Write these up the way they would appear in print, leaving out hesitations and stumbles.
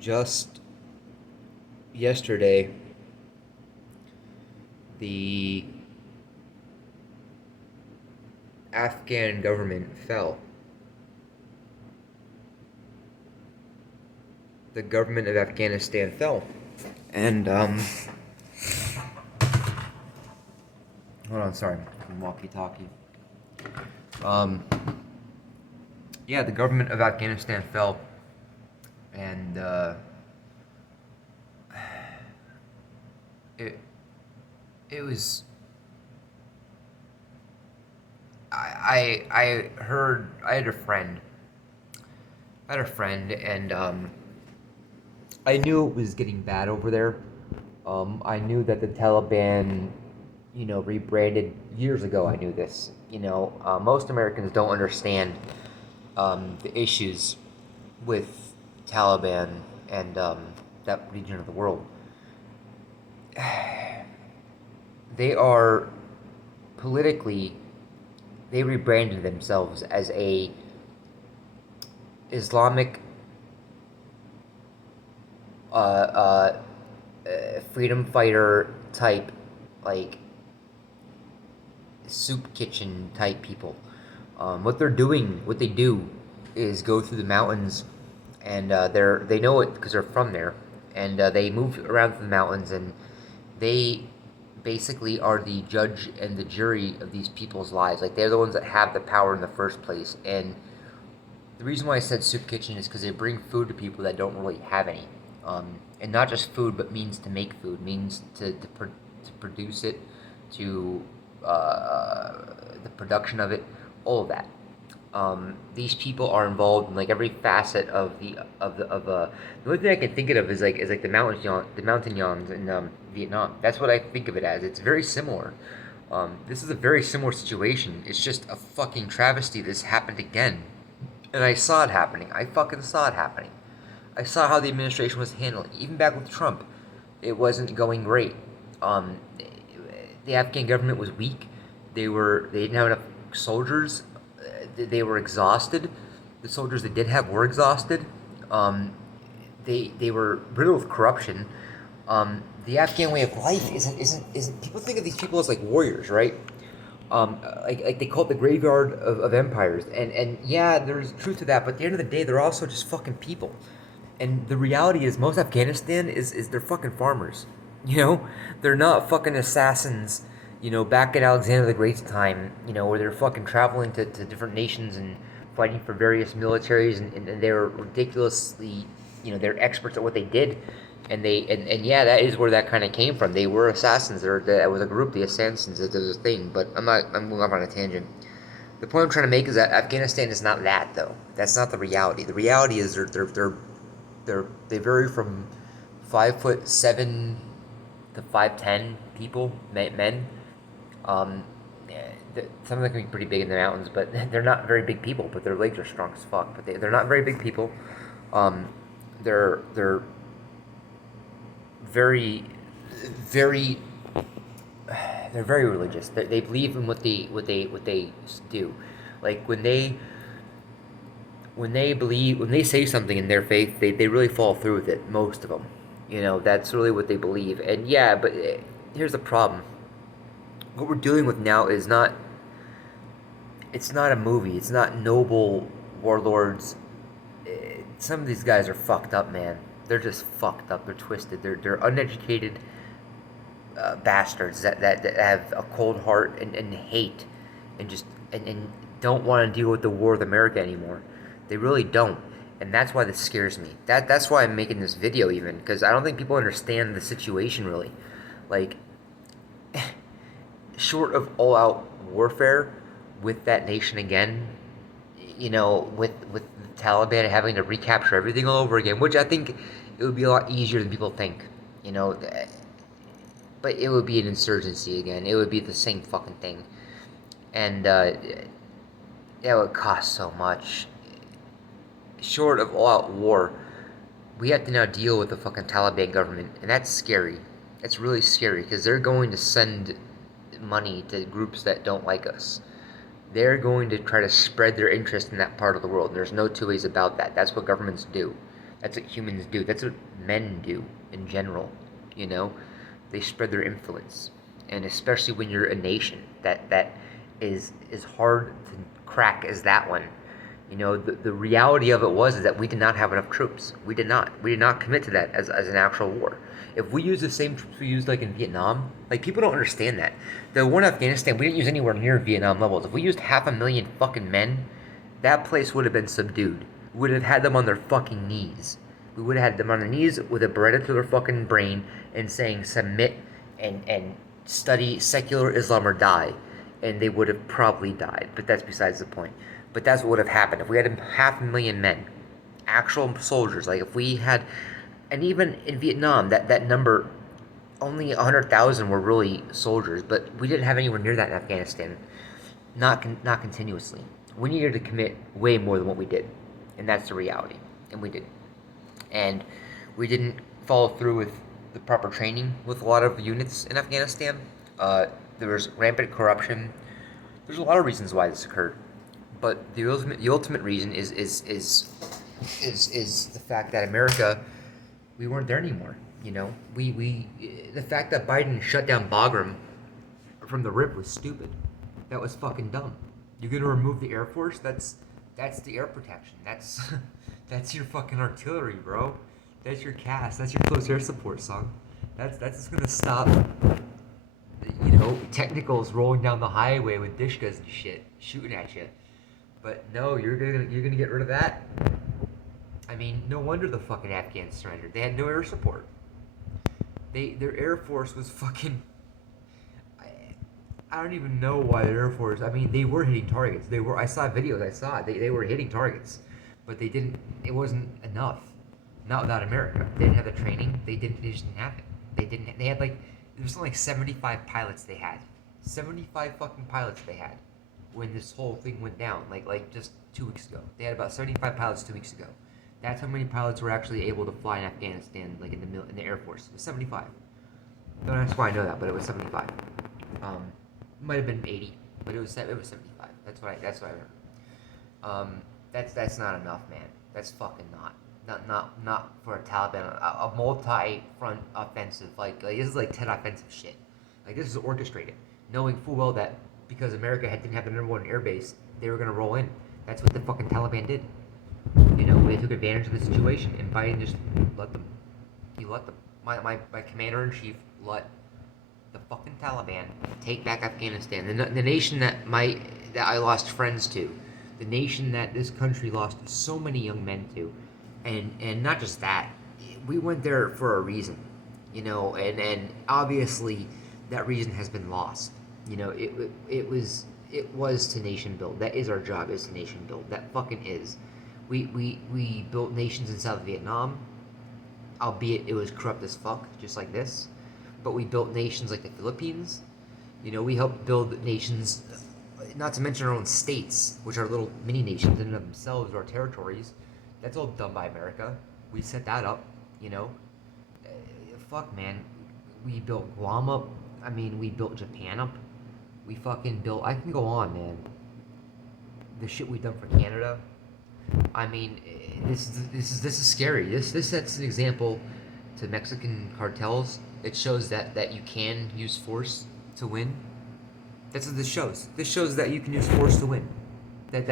Just yesterday, the Afghan government fell. The government of Afghanistan fell. And, hold on, sorry, walkie talkie. Um, yeah, the government of Afghanistan fell. And, it, it was. I heard. I had a friend. And, I knew it was getting bad over there. I knew that the Taliban, rebranded years ago. I knew this. Most Americans don't understand the issues with Taliban and that region of the world. They are politically, they rebranded themselves as a Islamic uh, uh, freedom fighter type, like soup kitchen type people. What they do, is go through the mountains, and they know it because they're from there, and they move around through the mountains, and they basically are the judge and the jury of these people's lives. Like, they're the ones that have the power in the first place. And the reason why I said soup kitchen is because they bring food to people that don't really have any. And not just food, but means to make food, means to produce it, to the production of it, all of that. These people are involved in like every facet of the only thing I can think of is like the mountain yawns in Vietnam. That's what I think of it as. It's very similar. This is a very similar situation. It's just a fucking travesty. This happened again, and I saw it happening. I fucking saw it happening. I saw how the administration was handling. Even back with Trump, it wasn't going great. Um, the Afghan government was weak. They didn't have enough soldiers. They were exhausted. The soldiers they did have were exhausted. Um, they were riddled with corruption. The Afghan way of life isn't. People think of these people as like warriors, right? Like they call it the graveyard of empires, and yeah, there's truth to that. But at the end of the day, they're also just fucking people. And the reality is, most Afghanistan is they're fucking farmers. They're not fucking assassins. Back at Alexander the Great's time, where they're fucking traveling to different nations and fighting for various militaries, and they're ridiculously, they're experts at what they did. And yeah, that is where that kind of came from. They were assassins. That was a group, the assassins. There's a thing, but I'm moving off on a tangent. The point I'm trying to make is that Afghanistan is not that, though. That's not the reality. The reality is they vary from 5'7" to 5'10" people, men. Um, some of them can be pretty big in the mountains, but they're not very big people. But their legs are strong as fuck. But they're not very big people. Um, they're very, very they're very religious. They believe in what they do. Like, when they say something in their faith, they really follow through with it. Most of them, that's really what they believe. And yeah, but here's the problem. What we're dealing with now is not. It's not a movie. It's not noble warlords. Some of these guys are fucked up, man. They're just fucked up. They're twisted. They're uneducated bastards that have a cold heart and hate and just and don't want to deal with the war with America anymore. They really don't. And that's why this scares me. That's why I'm making this video, even, because I don't think people understand the situation really. Like, short of all out warfare with that nation again, with the Taliban having to recapture everything all over again, which I think it would be a lot easier than people think. You know, but it would be an insurgency again. It would be the same fucking thing, and it would cost so much. Short of all-out war, we have to now deal with the fucking Taliban government, and that's scary. It's really scary because they're going to send money to groups that don't like us. They're going to try to spread their interest in that part of the world. There's no two ways about that. That's what governments do. That's what humans do. That's what men do in general. You know, they spread their influence, and especially when you're a nation that is as hard to crack as that one. You know, the reality of it was is that we did not have enough troops. We did not. We did not commit to that as an actual war. If we used the same troops we used like in Vietnam, like people don't understand that. The war in Afghanistan, we didn't use anywhere near Vietnam levels. If we used 500,000 fucking men, that place would have been subdued. We would have had them on their fucking knees. We would have had them on their knees with a Beretta to their fucking brain and saying submit and study secular Islam or die. And they would have probably died. But that's besides the point. But that's what would have happened if we had 500,000 men, actual soldiers. Like if we had, and even in Vietnam, that number, only 100,000 were really soldiers, but we didn't have anywhere near that in Afghanistan. Not continuously. We needed to commit way more than what we did, and that's the reality. And we did, and we didn't follow through with the proper training with a lot of units in Afghanistan. There was rampant corruption. There's a lot of reasons why this occurred, but the ultimate reason is the fact that America, we weren't there anymore. You know, we the fact that Biden shut down Bagram from the rip was stupid. That was fucking dumb. You're gonna remove the Air Force? That's the air protection. That's that's your fucking artillery, bro. That's your CAS. That's your close air support, son. That's just gonna stop, you know, technicals rolling down the highway with dishkas and shit shooting at you. But no, you're gonna get rid of that. I mean, no wonder the fucking Afghans surrendered. They had no air support. Their air force was fucking. I don't even know why the Air Force. I mean, they were hitting targets. They were. I saw videos. I saw it. They were hitting targets, but they didn't. It wasn't enough. Not without America. They didn't have the training. They didn't. They just didn't have it. They didn't. They had like. There was something like 75 pilots they had. 75 fucking pilots they had when this whole thing went down. Like just 2 weeks ago. They had about 75 pilots 2 weeks ago. That's how many pilots were actually able to fly in Afghanistan, like in the Air Force. It was 75. Don't ask why I know that, but it was 75. Might have been 80, but it was 75. That's what I heard. That's not enough, man. That's fucking not for a Taliban, a multi-front offensive. Like this is like 10 offensive shit. Like this is orchestrated, knowing full well that because America didn't have the number one air base, they were gonna roll in. That's what the fucking Taliban did. You know, they took advantage of the situation, and Biden just let them. He let them. My commander in chief let the fucking Taliban take back Afghanistan, the nation that I lost friends to, the nation that this country lost so many young men to, and not just that, we went there for a reason, you know, and obviously that reason has been lost. You know, it was to nation build. That is our job, is to nation build. That fucking is. We built nations in South Vietnam, albeit it was corrupt as fuck, just like this. But we built nations like the Philippines. You know, we helped build nations, not to mention our own states, which are little mini nations in and of themselves, or territories. That's all done by America. We set that up, you know. Fuck, man. We built Guam up. I mean, we built Japan up. We fucking built. I can go on, man. The shit we've done for Canada. I mean, this is scary. This sets an example to Mexican cartels. It shows that you can use force to win. That's what this shows. This shows that you can use force to win. That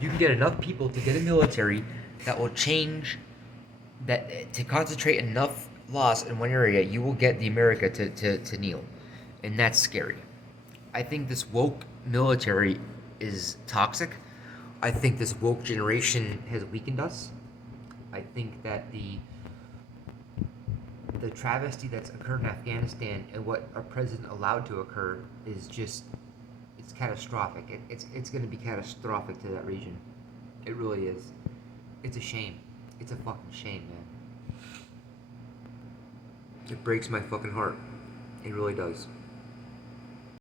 you can get enough people to get a military that will change, that to concentrate enough loss in one area, you will get the America to kneel. And that's scary. I think this woke military is toxic. I think this woke generation has weakened us. I think that the travesty that's occurred in Afghanistan and what our president allowed to occur is just, it's catastrophic. It's going to be catastrophic to that region. It really is. It's a shame. It's a fucking shame, man. It breaks my fucking heart. It really does.